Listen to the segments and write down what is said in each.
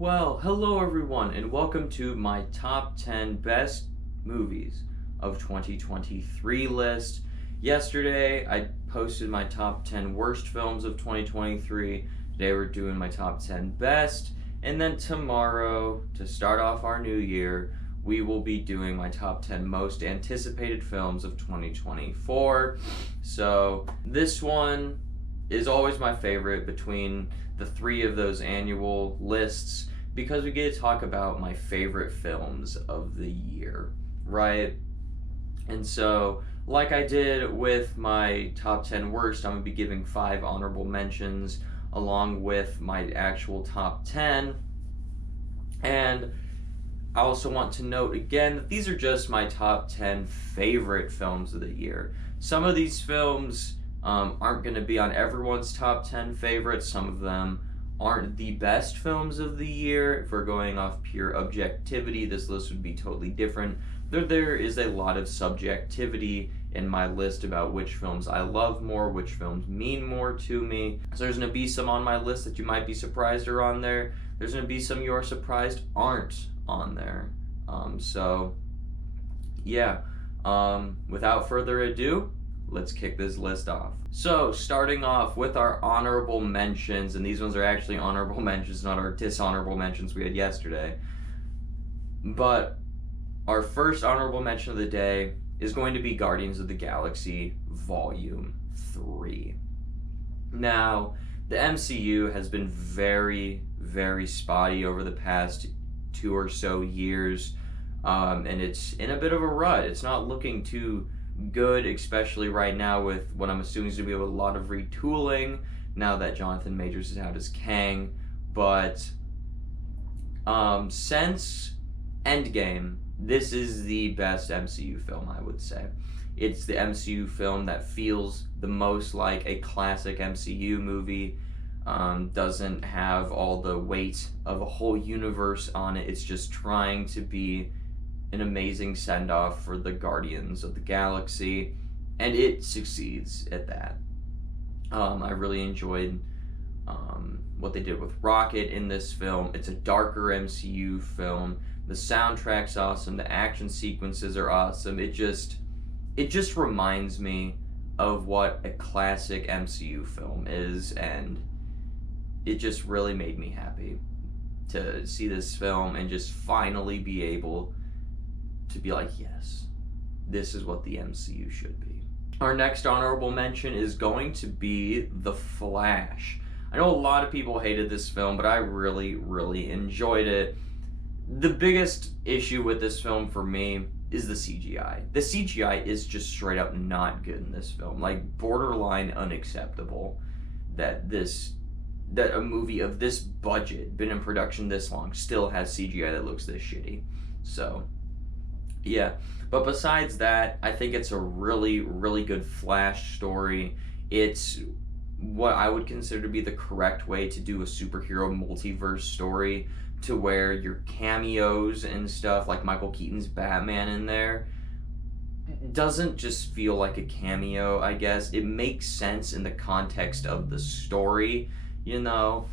Well, hello everyone, and welcome to my top 10 best movies of 2023 list. Yesterday, I posted my top 10 worst films of 2023. Today, we're doing my top 10 best. And then tomorrow, to start off our new year, we will be doing my top 10 most anticipated films of 2024. So, this one is always my favorite between the three of those annual lists because we get to talk about my favorite films of the year, right? And so, like I did with my top 10 worst, I'm going to be giving 5 honorable mentions along with my actual top 10. And I also want to note again that these are just my top 10 favorite films of the year. Some of these films aren't going to be on everyone's top 10 favorites. Some of them aren't the best films of the year. If we're going off pure objectivity, this list would be totally different. There is a lot of subjectivity in my list about which films I love more, which films mean more to me. So there's going to be some on my list that you might be surprised are on there. There's going to be some you are surprised aren't on there. Without further ado, let's kick this list off. So, starting off with our honorable mentions, and these ones are actually honorable mentions, not our dishonorable mentions we had yesterday. But our first honorable mention of the day is going to be Guardians of the Galaxy Volume 3. Now, the MCU has been very, very spotty over the past 2 or so years, and it's in a bit of a rut. It's not looking too good, especially right now with what I'm assuming is going to be a lot of retooling now that Jonathan Majors is out as Kang. But since Endgame, this is the best MCU film, I would say. It's the MCU film that feels the most like a classic MCU movie. Doesn't have all the weight of a whole universe on it. It's just trying to be an amazing send-off for the Guardians of the Galaxy, and it succeeds at that. I really enjoyed what they did with Rocket in this film. It's a darker MCU film. The soundtrack's awesome. The action sequences are awesome. It just reminds me of what a classic MCU film is, and it just really made me happy to see this film and just finally be able to be like, yes, this is what the MCU should be. Our next honorable mention is going to be The Flash. I know a lot of people hated this film, but I really, really enjoyed it. The biggest issue with this film for me is the CGI. The CGI is just straight up not good in this film. Like, borderline unacceptable that a movie of this budget, been in production this long, still has CGI that looks this shitty. So, yeah. But besides that, I think it's a really, really good Flash story. It's what I would consider to be the correct way to do a superhero multiverse story, to where your cameos and stuff, like Michael Keaton's Batman in there, doesn't just feel like a cameo, I guess. It makes sense in the context of the story, you know?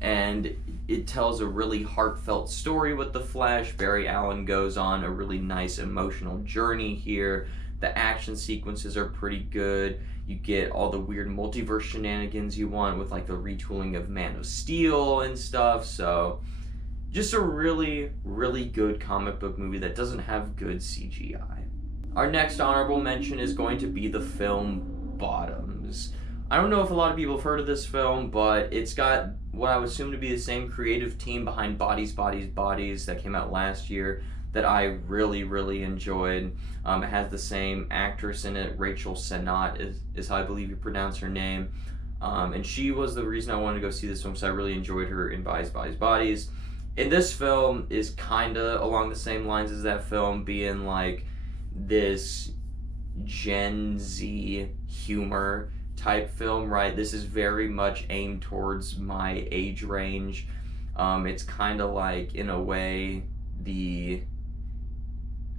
And it tells a really heartfelt story with The Flash. Barry Allen goes on a really nice emotional journey here. The action sequences are pretty good. You get all the weird multiverse shenanigans you want with like the retooling of Man of Steel and stuff. So just a really, really good comic book movie that doesn't have good CGI. Our next honorable mention is going to be the film Bottoms. I don't know if a lot of people have heard of this film, but it's got what I would assume to be the same creative team behind Bodies, Bodies, Bodies that came out last year that I really, really enjoyed. It has the same actress in it, Rachel Sennott is how I believe you pronounce her name. And she was the reason I wanted to go see this film, so I really enjoyed her in Bodies, Bodies, Bodies. And this film is kind of along the same lines as that film, being like this Gen Z humor type film, right? This is very much aimed towards my age range. It's kind of like, in a way,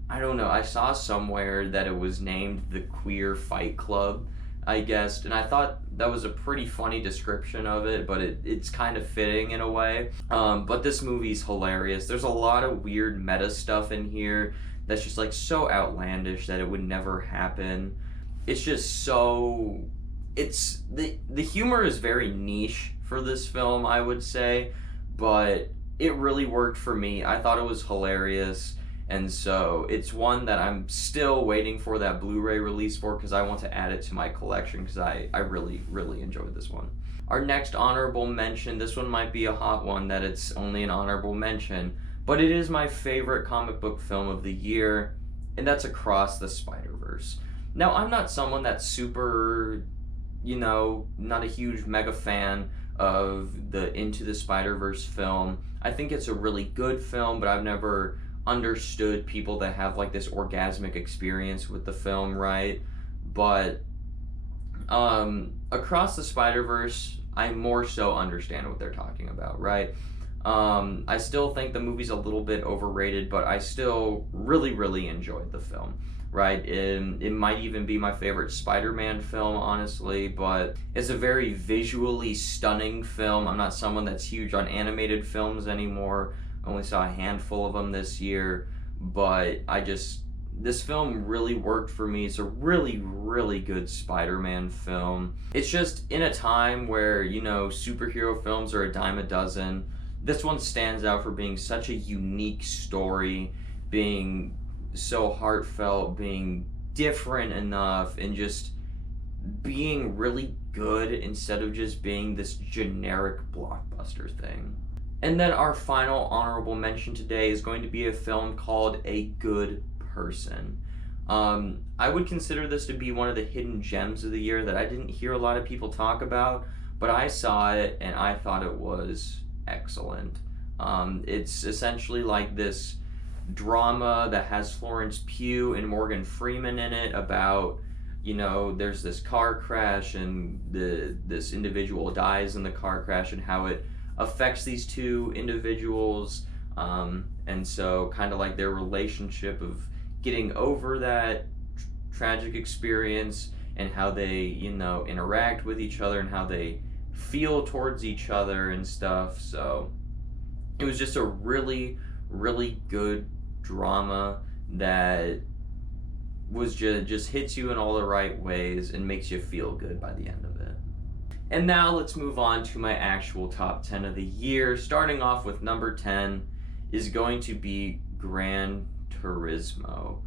I don't know, I saw somewhere that it was named the Queer Fight Club. I guess, and I thought that was a pretty funny description of it, but it's kind of fitting in a way. But this movie's hilarious. There's a lot of weird meta stuff in here that's just like so outlandish that it would never happen. It's just so it's the humor is very niche for this film, I would say, but it really worked for me. I thought it was hilarious. And so it's one that I'm still waiting for that Blu-ray release for, because I want to add it to my collection, because I really, really enjoyed this one. Our next honorable mention, this one might be a hot one that it's only an honorable mention, but it is my favorite comic book film of the year, and that's Across the Spider-Verse. Now, I'm not someone that's super, not a huge mega fan of the Into the Spider-Verse film. I think it's a really good film, but I've never understood people that have like this orgasmic experience with the film, right? But Across the Spider-Verse, I more so understand what they're talking about, right? I still think the movie's a little bit overrated, but I still really, really enjoyed the film, right? It might even be my favorite Spider-Man film, honestly, but it's a very visually stunning film. I'm not someone that's huge on animated films anymore. I only saw a handful of them this year, but this film really worked for me. It's a really, really good Spider-Man film. It's just in a time where, superhero films are a dime a dozen. This one stands out for being such a unique story, being so heartfelt, being different enough, and just being really good instead of just being this generic blockbuster thing. And then our final honorable mention today is going to be a film called A Good Person. I would consider this to be one of the hidden gems of the year that I didn't hear a lot of people talk about, but I saw it and I thought it was excellent. It's essentially like this drama that has Florence Pugh and Morgan Freeman in it about, there's this car crash and this individual dies in the car crash and how it affects these two individuals, and so kind of like their relationship of getting over that tragic experience and how they interact with each other and how they feel towards each other and stuff. So it was just a really, really good drama that was just hits you in all the right ways and makes you feel good by the end of it. And now let's move on to my actual top 10 of the year. Starting off with number 10 is going to be Gran Turismo.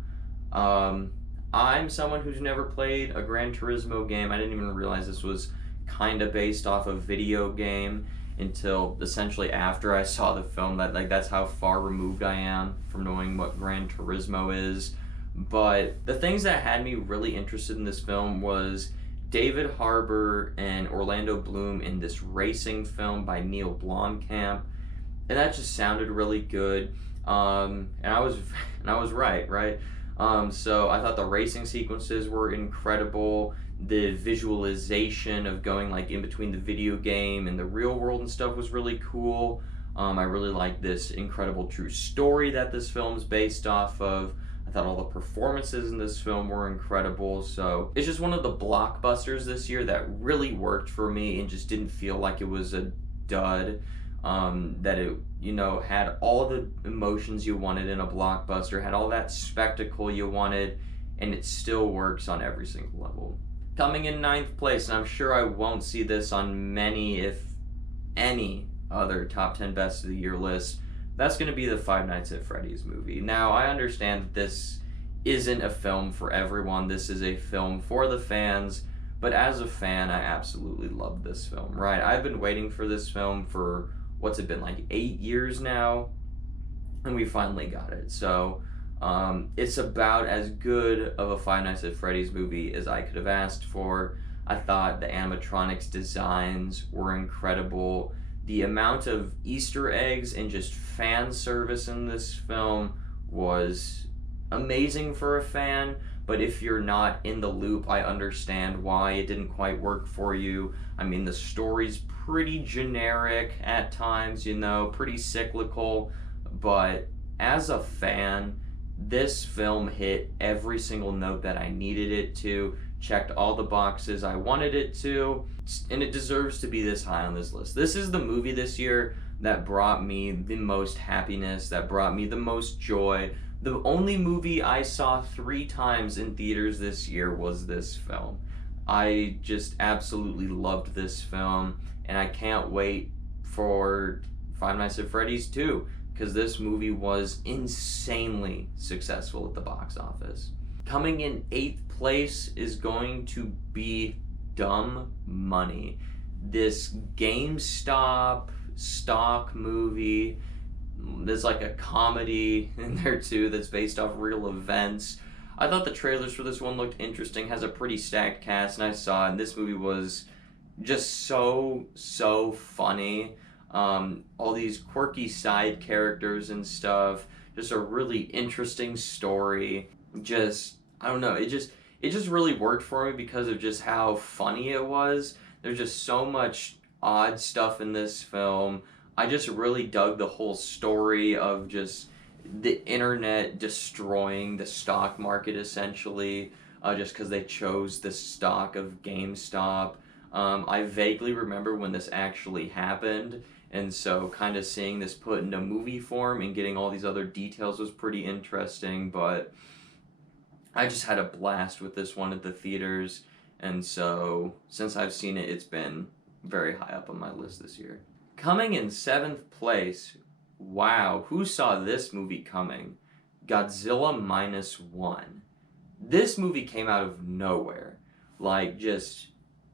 I'm someone who's never played a Gran Turismo game. I didn't even realize this was kind of based off a video game until essentially after I saw the film. That's how far removed I am from knowing what Gran Turismo is. But the things that had me really interested in this film was David Harbour and Orlando Bloom in this racing film by Neil Blomkamp, and that just sounded really good. And I was right. So I thought the racing sequences were incredible. The visualization of going like in between the video game and the real world and stuff was really cool. I really like this incredible true story that this film's based off of. I thought all the performances in this film were incredible. So it's just one of the blockbusters this year that really worked for me and just didn't feel like it was a dud. That it, had all the emotions you wanted in a blockbuster, had all that spectacle you wanted, and it still works on every single level. Coming in 9th place, and I'm sure I won't see this on many, if any, other top 10 best of the year list, that's going to be the Five Nights at Freddy's movie. Now, I understand that this isn't a film for everyone. This is a film for the fans, but as a fan, I absolutely love this film, right? I've been waiting for this film for, what's it been, like 8 years now? And we finally got it. So, it's about as good of a Five Nights at Freddy's movie as I could have asked for. I thought the animatronics designs were incredible. The amount of Easter eggs and just fan service in this film was amazing for a fan, but if you're not in the loop, I understand why it didn't quite work for you. I mean, the story's pretty generic at times, pretty cyclical, but as a fan, this film hit every single note that I needed it to checked all the boxes I wanted it to, and it deserves to be this high on this list. This is the movie this year that brought me the most happiness, that brought me the most joy. The only movie I saw 3 times in theaters this year was this film. I just absolutely loved this film, and I can't wait for Five Nights at Freddy's 2, because this movie was insanely successful at the box office. Coming in 8th place is going to be Dumb Money. This GameStop stock movie. There's like a comedy in there too that's based off real events. I thought the trailers for this one looked interesting, has a pretty stacked cast, and I saw it, and this movie was just so funny. All these quirky side characters and stuff, just a really interesting story. Just, I don't know, it just really worked for me because of just how funny it was. There's just so much odd stuff in this film. I just really dug the whole story of just the internet destroying the stock market, essentially, just because they chose the stock of GameStop. I vaguely remember when this actually happened, and so kind of seeing this put into movie form and getting all these other details was pretty interesting, but I just had a blast with this one at the theaters, and so since I've seen it, it's been very high up on my list this year. Coming in 7th place, wow, who saw this movie coming? Godzilla Minus One. This movie came out of nowhere. Like, just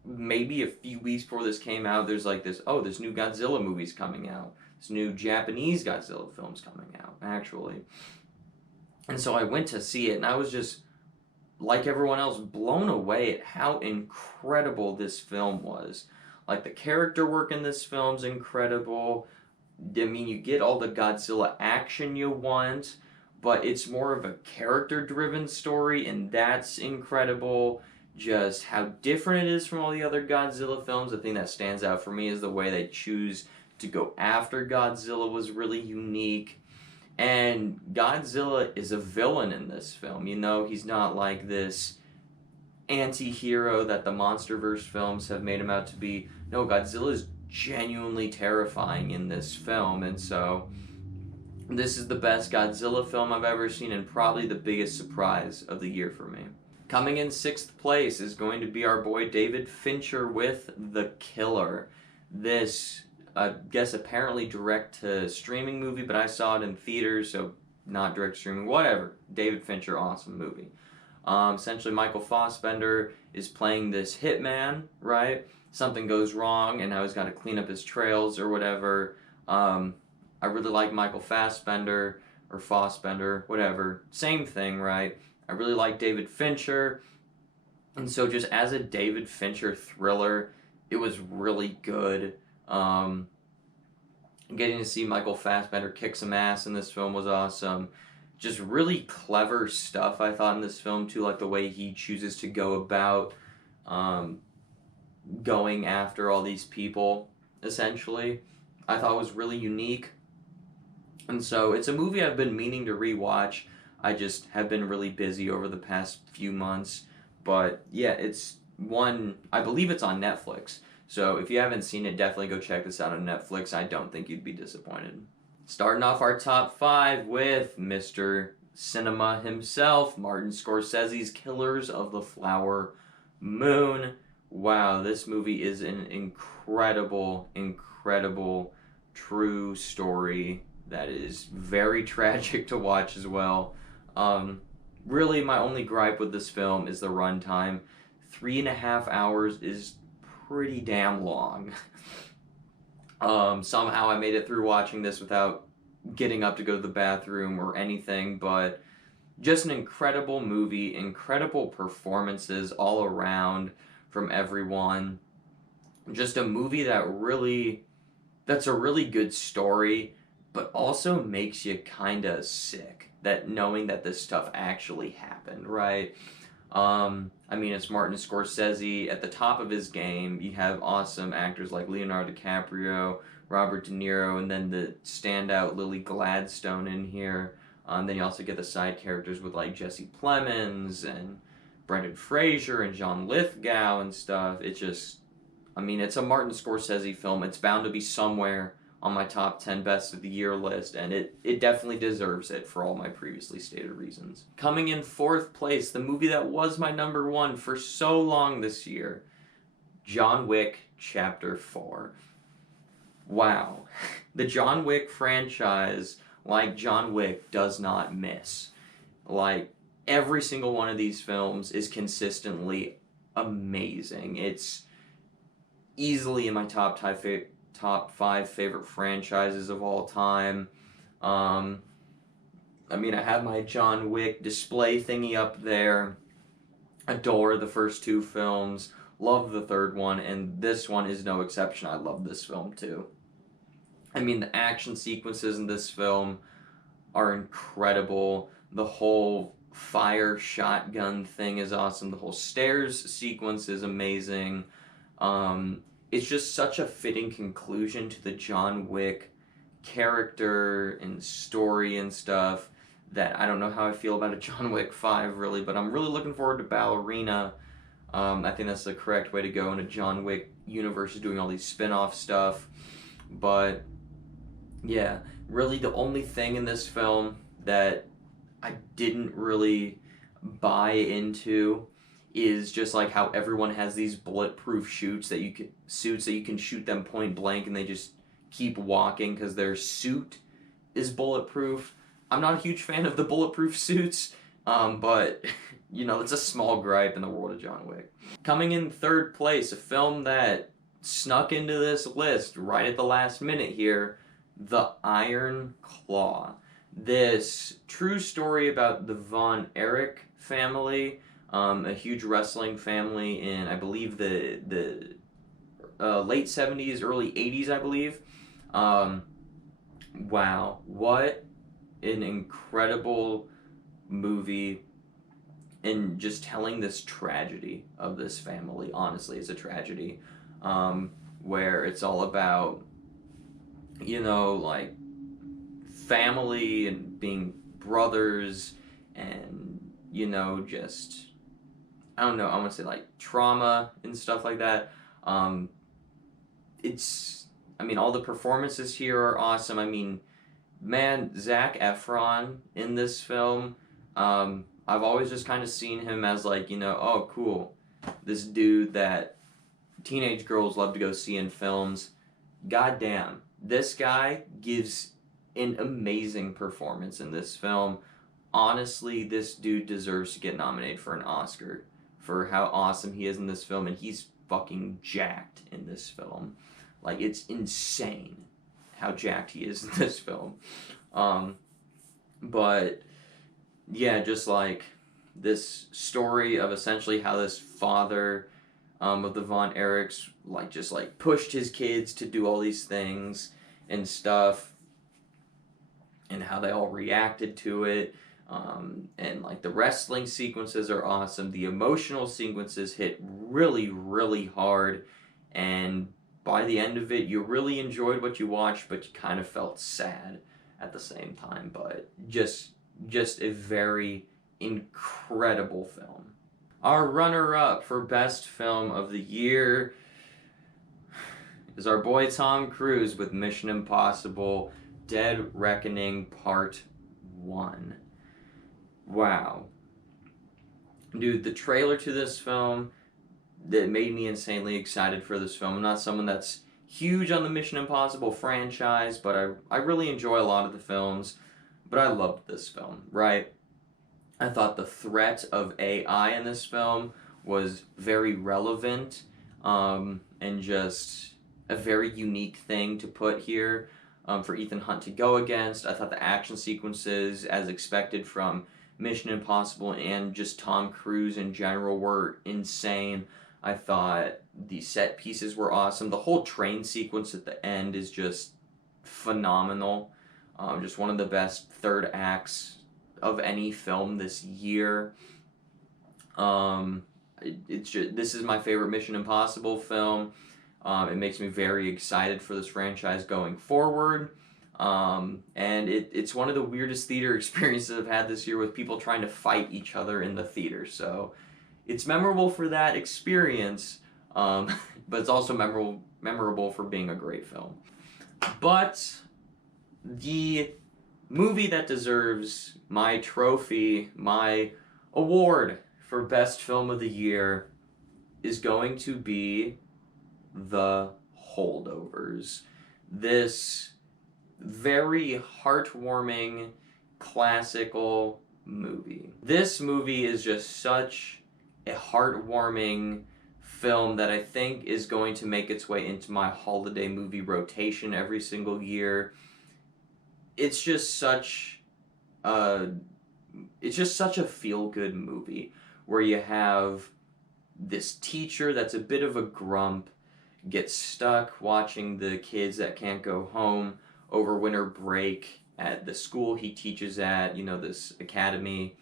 maybe a few weeks before this came out, there's like this new Godzilla movie's coming out. This new Japanese Godzilla film's coming out, actually. And so I went to see it, and I was just, like everyone else, blown away at how incredible this film was. Like, the character work in this film's incredible. I mean, you get all the Godzilla action you want, but it's more of a character-driven story, and that's incredible. Just how different it is from all the other Godzilla films. The thing that stands out for me is the way they choose to go after Godzilla was really unique. And Godzilla is a villain in this film. You know, he's not like this anti-hero that the MonsterVerse films have made him out to be. No, Godzilla is genuinely terrifying in this film, and so this is the best Godzilla film I've ever seen, and probably the biggest surprise of the year for me. Coming in 6th place is going to be our boy David Fincher with The Killer. This, I guess, apparently direct-to-streaming movie, but I saw it in theaters, so not direct-streaming, whatever. David Fincher, awesome movie. Essentially, Michael Fassbender is playing this hitman, right? Something goes wrong, and now he's got to clean up his trails or whatever. I really like Michael Fassbender, or Fassbender, whatever. Same thing, right? I really like David Fincher, and so just as a David Fincher thriller, it was really good. Getting to see Michael Fassbender kick some ass in this film was awesome. Just really clever stuff, I thought, in this film, too, like the way he chooses to go about going after all these people, essentially. I thought was really unique. And so it's a movie I've been meaning to rewatch. I just have been really busy over the past few months. But yeah, it's one, I believe it's on Netflix. So if you haven't seen it, definitely go check this out on Netflix. I don't think you'd be disappointed. Starting off our top 5 with Mr. Cinema himself, Martin Scorsese's Killers of the Flower Moon. Wow, this movie is an incredible true story that is very tragic to watch as well. Really, my only gripe with this film is the runtime. 3.5 hours is pretty damn long. Somehow I made it through watching this without getting up to go to the bathroom or anything, but just an incredible movie, incredible performances all around from everyone. Just a movie that's a really good story, but also makes you kind of sick, that knowing that this stuff actually happened, right? I mean, it's Martin Scorsese at the top of his game. You have awesome actors like Leonardo DiCaprio, Robert De Niro, and then the standout Lily Gladstone in here. Then you also get the side characters with like Jesse Plemons and Brendan Fraser and John Lithgow and stuff. It just, I mean, it's a Martin Scorsese film. It's bound to be somewhere on my top 10 best of the year list, and it definitely deserves it for all my previously stated reasons. Coming in fourth place, the movie that was my number one for so long this year, John Wick Chapter 4. Wow. The John Wick franchise, like John Wick, does not miss. Like, every single one of these films is consistently amazing. It's easily in my top 5 favorite franchises of all time. I mean, I have my John Wick display thingy up there. Adore the first 2 films. Love the third one, and this one is no exception. I love this film too. I mean, the action sequences in this film are incredible. The whole fire shotgun thing is awesome. The whole stairs sequence is amazing. It's just such a fitting conclusion to the John Wick character and story and stuff that I don't know how I feel about a John Wick 5 really, but I'm really looking forward to Ballerina. I think that's the correct way to go in a John Wick universe, doing all these spin-off stuff. But yeah, really the only thing in this film that I didn't really buy into is just like how everyone has these bulletproof suits that you can shoot them point blank and they just keep walking because their suit is bulletproof. I'm not a huge fan of the bulletproof suits, but you know, it's a small gripe in the world of John Wick. Coming in third place, a film that snuck into this list right at the last minute here, The Iron Claw. This true story about the Von Erich family, a huge wrestling family in, I believe, the late 70s, early 80s, I believe. Wow, what an incredible movie, and just telling this tragedy of this family. Honestly, it's a tragedy, where it's all about, you know, like family and being brothers, and you know, just, I don't know, I want to say like trauma and stuff like that. I mean, all the performances here are awesome. I mean, man, Zac Efron in this film, I've always just kind of seen him as like, you know, oh cool, this dude that teenage girls love to go see in films. Goddamn, this guy gives an amazing performance in this film. Honestly, this dude deserves to get nominated for an Oscar for how awesome he is in this film, and he's fucking jacked in this film. Like, it's insane how jacked he is in this film. But yeah, just like this story of essentially how this father of the Von Erichs like just like pushed his kids to do all these things and stuff, and how they all reacted to it. And like the wrestling sequences are awesome. The emotional sequences hit really, really hard, and by the end of it, you really enjoyed what you watched, but you kind of felt sad at the same time. But just a very incredible film. Our runner-up for best film of the year is our boy Tom Cruise with Mission Impossible Dead Reckoning Part 1. Wow. Dude, the trailer to this film, that made me insanely excited for this film. I'm not someone that's huge on the Mission Impossible franchise, but I really enjoy a lot of the films. But I loved this film, right? I thought the threat of AI in this film was very relevant, and just a very unique thing to put here for Ethan Hunt to go against. I thought the action sequences, as expected from Mission Impossible and just Tom Cruise in general, were insane. I thought the set pieces were awesome. The whole train sequence at the end is just phenomenal. Just one of the best third acts of any film this year. It's just, this is my favorite Mission Impossible film. It makes me very excited for this franchise going forward. And it's one of the weirdest theater experiences I've had this year, with people trying to fight each other in the theater. So It's memorable for that experience, but it's also memorable for being a great film. But the movie that deserves my trophy, my award for best film of the year, is going to be The Holdovers. This very heartwarming, classical movie. This movie is just such a heartwarming film that I think is going to make its way into my holiday movie rotation every single year. It's just such a feel-good movie where you have this teacher that's a bit of a grump, gets stuck watching the kids that can't go home over winter break at the school he teaches at, this academy.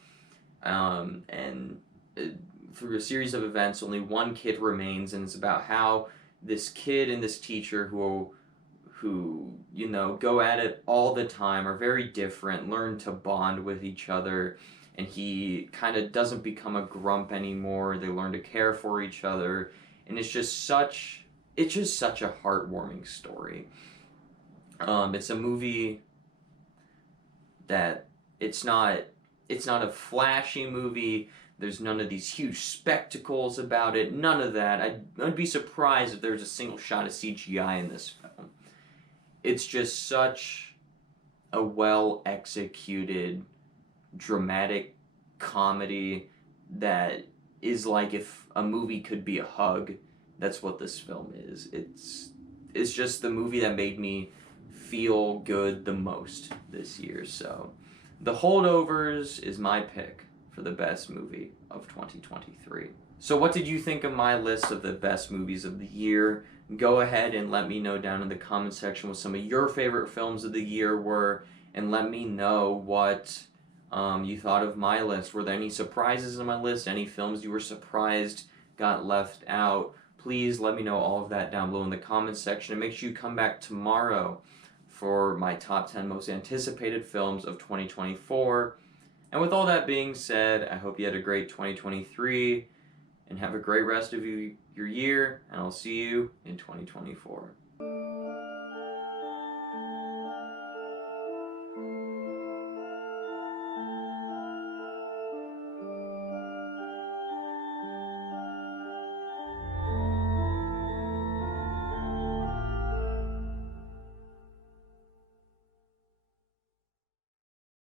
And through a series of events, only one kid remains, and it's about how this kid and this teacher who go at it all the time, are very different, learn to bond with each other, and he kind of doesn't become a grump anymore. They learn to care for each other, and it's just such a heartwarming story. It's a movie that it's not a flashy movie. There's none of these huge spectacles about it. None of that. I'd be surprised if there's a single shot of CGI in this film. It's just such a well-executed, dramatic comedy that is like if a movie could be a hug. That's what this film is. It's just the movie that made me feel good the most this year. So, The Holdovers is my pick for the best movie of 2023. So what did you think of my list of the best movies of the year? Go ahead and let me know down in the comment section what some of your favorite films of the year were, and let me know what you thought of my list. Were there any surprises in my list? Any films you were surprised got left out? Please let me know all of that down below in the comments section, and make sure you come back tomorrow for my top 10 most anticipated films of 2024. And with all that being said, I hope you had a great 2023 and have a great rest of your year, and I'll see you in 2024.